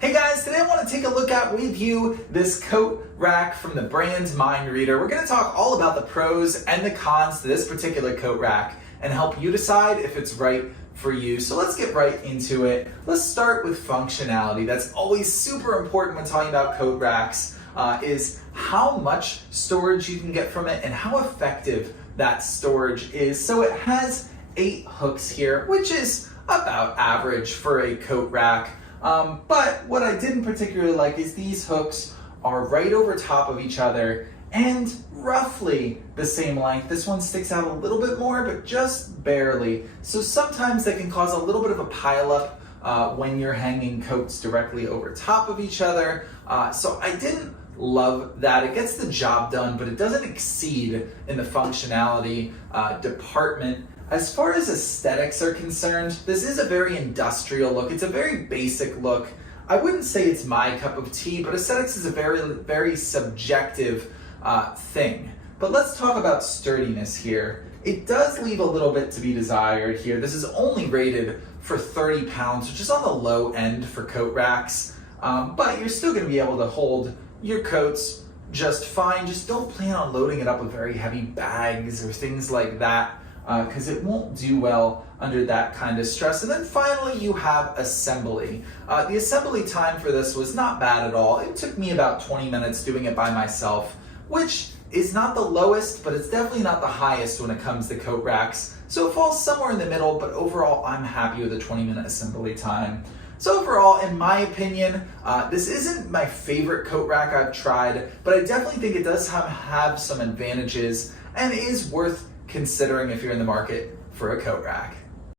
Hey guys, today I want to take a look at with you this coat rack from the brand Mind Reader. We're going to talk all about the pros and the cons to this particular coat rack and help you decide if it's right for you. So let's get right into it. Let's start with functionality. That's always super important when talking about coat racks, is how much storage you can get from it and how effective that storage is. So it has 8 hooks here, which is about average for a coat rack. But what I didn't particularly like is these hooks are right over top of each other and roughly the same length. This one sticks out a little bit more, but just barely. So sometimes they can cause a little bit of a pileup when you're hanging coats directly over top of each other. So I didn't love that. It gets the job done, but it doesn't exceed in the functionality department. As far as aesthetics are concerned, this is a very industrial look. It's a very basic look. I wouldn't say it's my cup of tea, but aesthetics is a very subjective thing. But let's talk about sturdiness here. It does leave a little bit to be desired here. This is only rated for 30 pounds, which is on the low end for coat racks. But you're still going to be able to hold your coats just fine. Just don't plan on loading it up with very heavy bags or things like that, because it won't do well under that kind of stress. And then finally, you have assembly. The assembly time for this was not bad at all. It took me about 20 minutes doing it by myself, which is not the lowest, but it's definitely not the highest when it comes to coat racks. So it falls somewhere in the middle, but overall, I'm happy with a 20-minute assembly time. So overall, in my opinion, this isn't my favorite coat rack I've tried, but I definitely think it does have some advantages and is worth considering if you're in the market for a coat rack.